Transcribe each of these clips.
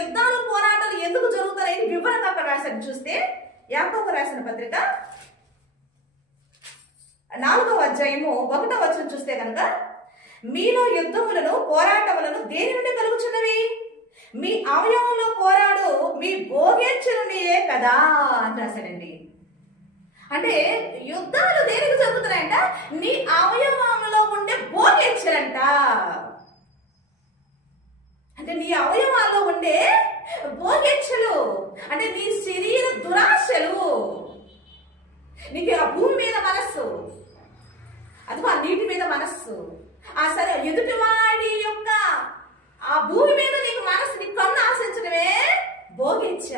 యుద్ధాలు పోరాటాలు ఎందుకు జరుగుతాయని వివరంగా అక్కడ రాశాడు. చూస్తే యాకోబు రాసిన పత్రిక 4వ అధ్యాయము 1వ వచనం చూస్తే కనుక, మీలో యుద్ధములను పోరాటములను దేని నుండి కలుగుచున్నవి? మీ అవయవంలో పోరాడు మీ భోగేచ్ఛలనియే కదా అని రాశాడండి. అంటే యుద్ధాలు దేనికి జరుగుతున్నాయంట? నీ అవయవంలో ఉండే భోగేచ్ఛలంట. అంటే నీ అవయవాల్లో ఉండే భోగేచ్ఛలు అంటే నీ శరీర దురాశలు, నీకు ఆ భూమి మీద మనస్సు, అదిగో ఆ నీటి మీద మనస్సు, ఆ సరే ఎదుటివాడి యొక్క ఆ భూమి మీద నీకు మనస్సు, నీ కన్ను ఆశించడమే భోగేచ్ఛ.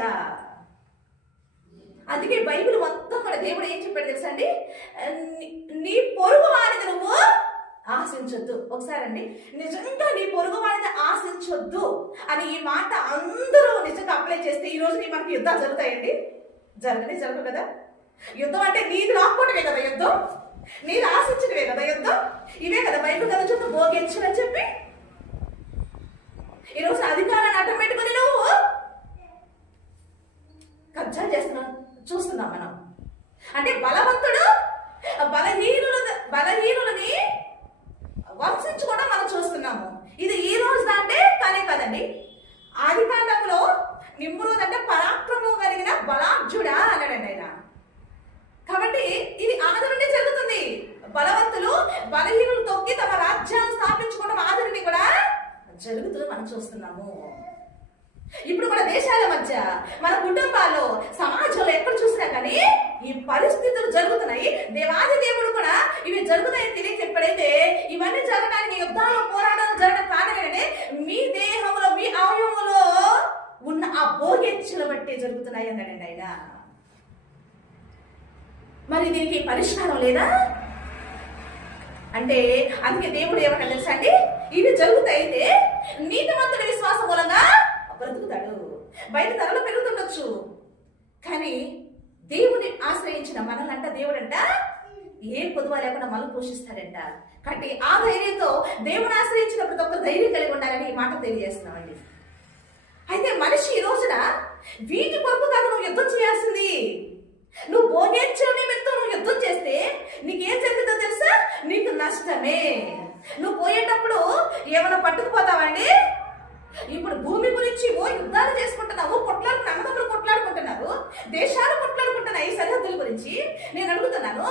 అందుకే బైబిల్ మొత్తం కూడా దేవుడు ఏం చెప్పాడు తెలుసా అండి? నీ పొరుగు వారిని నువ్వు ఆశించొద్దు. ఒకసారి అండి, నిజంగా నీ పొరుగు వారిని ఆశించొద్దు అని ఈ మాట అందరూ నిజంగా అప్లై చేస్తే ఈ రోజు మనకి యుద్ధాలు జరుగుతాయండి? జరగవు కదా. యుద్ధం అంటే నీది రాకపోవటమే కదా యుద్ధం, నీది ఆశించడమే కదా యుద్ధం. ఇవే కదా బైబిల్ కదా చుట్టూ భోగేచ్ఛలు అని చెప్పి ఈరోజు అధికారాన్ని అడ్డం పెట్టుకుని నువ్వు కబ్జాలు చూస్తున్నాం మనం. అంటే బలవంతుడు బలహీనులని వంశించుకోవడం మనం చూస్తున్నాము. ఇది ఈ రోజు అంటే కానే కాదండి. ఆదికాండంలో నిమ్రోద్ అంటే పరాక్రమం కలిగిన బలార్జుడా అన్నాడండి ఆయన. కాబట్టి ఇది ఆది నుండి జరుగుతుంది. బలవంతులు బలహీనులు తొక్కి తమ రాజ్యాన్ని స్థాపించుకోవడం ఆది నుండి కూడా జరుగుతుంది మనం చూస్తున్నాము. ఇప్పుడు మన దేశాల మధ్య, మన కుటుంబాల్లో, సమాజంలో ఎక్కడ చూసినా కానీ ఈ పరిస్థితులు జరుగుతున్నాయి. దేవాది దేవుడు కూడా ఇవి జరుగుతాయని తెలియక ఎప్పుడైతే ఇవన్నీ జరగడానికి యుద్ధాలు పోరాటాలు జరగడం కారణమే మీ దేహంలో మీ అవయవంలో ఉన్న ఆ భోగేచ్ఛలు బట్టి జరుగుతున్నాయి అన్నాడండి ఆయన. మరి దీనికి పరిష్కారం లేదా అంటే? అందుకే దేవుడు ఏమన్నా తెలుసా అండి, ఇవి జరుగుతాయితే నీతిమంతుడి విశ్వాసం మూలంగా బ్రతుకుతాడు. బయట ధరలు పెరుగుతుండొచ్చు, కానీ దేవుని ఆశ్రయించిన మనల్నంట దేవుడంట ఏ పొదువ లేకుండా మనం పోషిస్తాడంట. కాబట్టి ఆ ధైర్యంతో దేవుని ఆశ్రయించిన ప్రతి ఒక్క ధైర్యం కలిగి ఉండాలని ఈ మాట తెలియజేస్తున్నామండి. అయితే మనిషి ఈ రోజున వీటి కొరకు కాదు నువ్వు యుద్ధం చేయాల్సింది. నువ్వు భోగేచ్ఛల నిమిత్తం నువ్వు యుద్ధం చేస్తే నీకేం జరుగుతుందో తెలుసా? నీకు నష్టమే. నువ్వు పోయేటప్పుడు ఏమైనా పట్టుకుపోతావండి? ఇప్పుడు భూమి గురించి యుద్ధాలు చేసుకుంటున్నావు, అన్నదమ్ములు కొట్లాడుకుంటున్నారు, దేశాలు కొట్లాడుకుంటున్నాయి సరిహద్దుల గురించి. నేను అడుగుతున్నాను,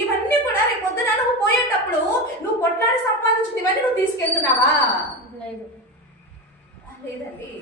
ఇవన్నీ కూడా రేపు పొద్దున నువ్వు పోయేటప్పుడు నువ్వు కొట్లాడి సంపాదించింది ఇవన్నీ నువ్వు తీసుకెళ్తున్నావా? లేదండి.